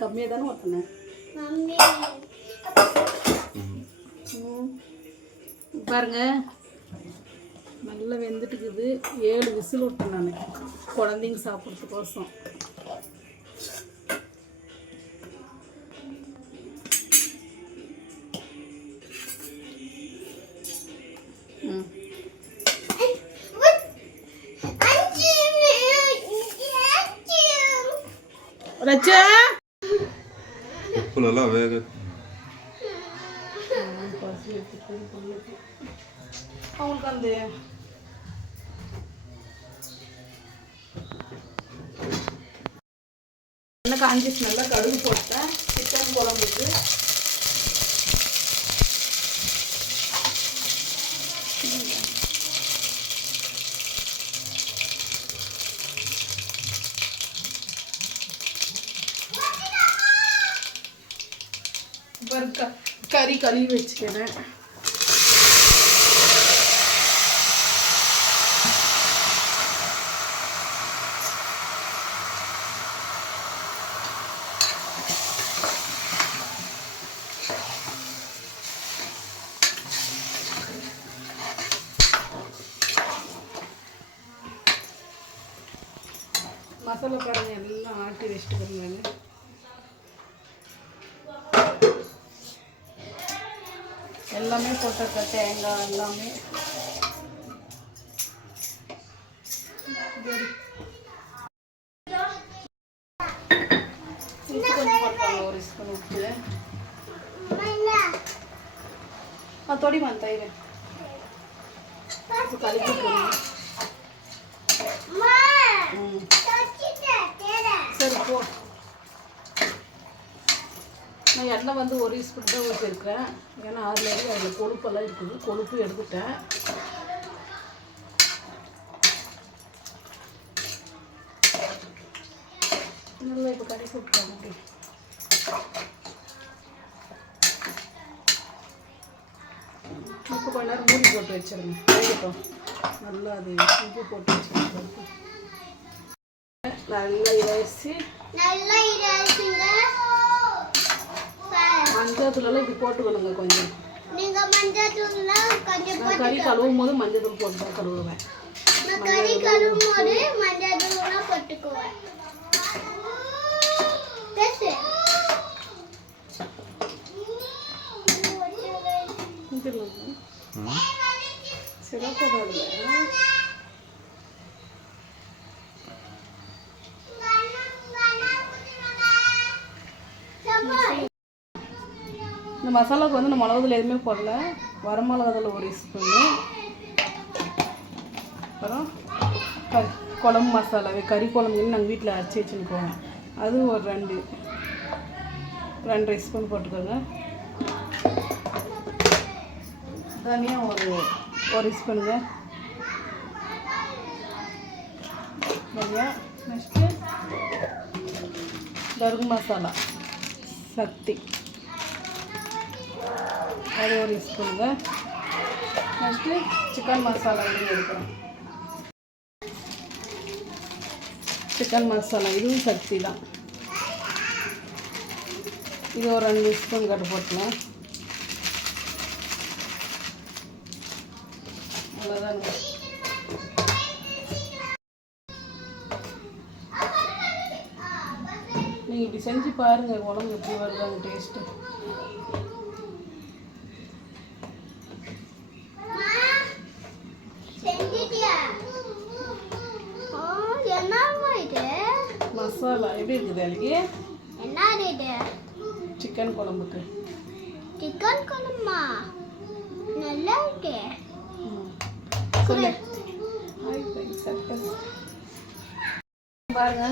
கம்மியாக தானே ஊற்றினேன். பாருங்க நல்லா வெந்துட்டுக்குது. 7 விசில் விட்டேன் நான் குழந்தைங்க சாப்பிட்றதுக்கோசம். ரச்சா உப்புலெல்லாம் வேக அவங்களுக்கு அந்த எண்ணெய் காஞ்சிச்சு. நல்லா கடுகு போட்டேன் சிக்கன் குழம்புக்கு. கறி கழுவி வச்சுக்கிறேன். மசாலா பாருங்க எல்லாம் ஆட்டி வச்சுட்டு போங்க. எல்லாமே போட்ட தேங்காய் எல்லாமே கொஞ்சம் போட்டாங்க. ஒரு ஸ்பூன் உப்பு தொடிமா தயிர் கலக்கி சரி போ. நான் எண்ணெய் வந்து 1 ஸ்பூன் தான் ஊற்றிருக்கிறேன். ஏன்னா அதில் கொழுப்பெல்லாம் இருக்குது. கொழுப்பு எடுத்துட்டேன். நல்லா இப்போ கறி போட்டுட்டாங்க. அப்படி இப்போ கொஞ்ச நேரம் மூடி போட்டு வச்சிருங்க. வேகட்டும். நல்லா அது உப்பு போட்டு வச்சுருங்க. நல்லா இறைச்சி மஞ்சள் இப்படி போட்டுக்கணுங்க. கொஞ்சம் கறி கழுவும் போது மஞ்சள் தூள் போட்டு தான் கழுவுவேன். சிறப்பு இந்த மசாலாவுக்கு வந்து நான் மிளகுதூள் எதுவுமே போடல. வரமிளகாதூள் 1 ஸ்பூனு. அப்புறம் குழம்பு மசாலாவே கறி குழம்புன்னு நாங்கள் வீட்டில் அரைச்சி வச்சுன்னு போவோம். அது ஒரு 2 ஸ்பூன் போட்டுக்கோங்க. தனியா ஒரு ஸ்பூனுங்க தனியா. நெக்ஸ்ட்டு கரும்பு மசாலா சக்தி அது 1 ஸ்பூனுங்க. நெக்ஸ்ட்டு சிக்கன் மசாலா இது எடுக்கிறோம். சிக்கன் மசாலா இதுவும் சக்தி தான். இது ஒரு 2 ஸ்பூன் கட்டு போட்டுக்கலாம். அவ்வளோதாங்க. நீங்கள் இப்படி செஞ்சு பாருங்கள். உடம்பு எப்படி வருதாங்க டேஸ்ட்டு. மசாலா எப்படி இருக்குது அன்றைக்கி? என்ன ரேட்டு சிக்கன் குழம்புக்கு? சிக்கன் குழம்பா நல்லா இருக்கு. சொல்லு பாருங்க.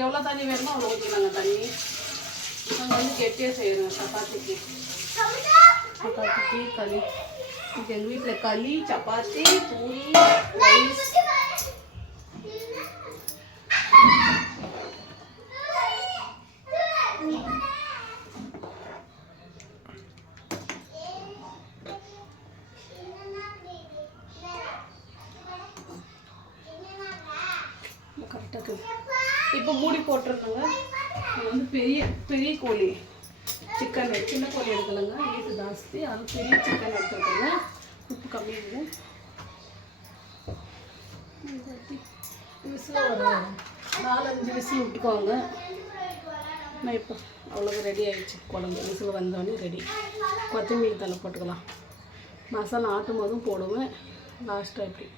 உங்களுக்கு எவ்வளோ தண்ணி வேணுமோ அவ்வளோ ஊற்றிக்கலாங்க தண்ணி. நாங்கள் வந்து கெட்டியாக செய்கிறோம் சப்பாத்திக்கு. சப்பாத்திக்கு களி. இது எங்கள் வீட்டில் களி, சப்பாத்தி, பூரி, ரைஸ். கரெக்டாக இப்போ மூடி போட்டுருக்கோங்க. இது வந்து பெரிய கோழி சிக்கன், சின்ன கோழி எடுக்கலைங்க, ஹீட்டு ஜாஸ்தி. அது பெரிய சிக்கன் எடுத்துருக்கோங்க. உப்பு கம்மி இல்லை. விசில் ஒரு 4-5 விசில் விட்டுக்கோங்க. நான் இப்போ அவ்வளோதான் ரெடி ஆகிடுச்சு குழம்பு. விசில் வந்தோடனே ரெடி. கொத்தமல்லி தலை போட்டுக்கலாம். மசாலா ஆட்டும் போதும் போடுவேன் லாஸ்ட்டாக இப்படி.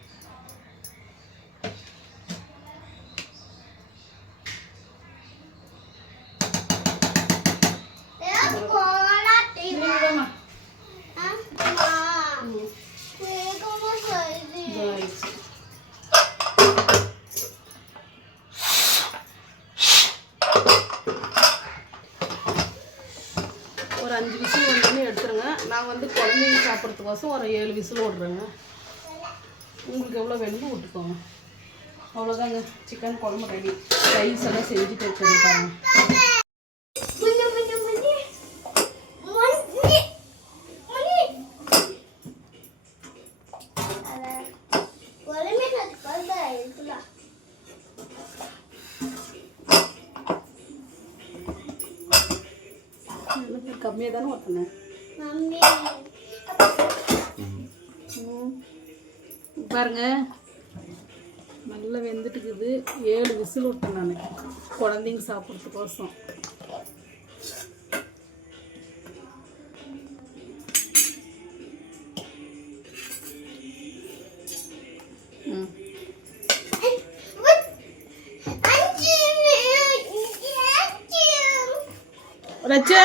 ஒரு 5 விசில் வந்தோடனே எடுத்துருங்க. நான் வந்து குழந்தைங்க சாப்பிட்றதுக்கோசம் ஒரு 7 விசில் விட்றேங்க. உங்களுக்கு எவ்வளோ வேணுமோ விட்டுக்கோங்க. அவ்வளோதாங்க, சிக்கன் குழம்பு ரெடி. ரைஸ் எல்லாம் செஞ்சுட்டு இருக்குது பாருங்க. கம்மியாக தானே ஊற்றினேன். பாருங்க நல்லா வெந்துட்டுக்குது. 7 விசில் விட்டேன் நான் குழந்தைங்க சாப்பிட்றதுக்கோசம். ரச்சா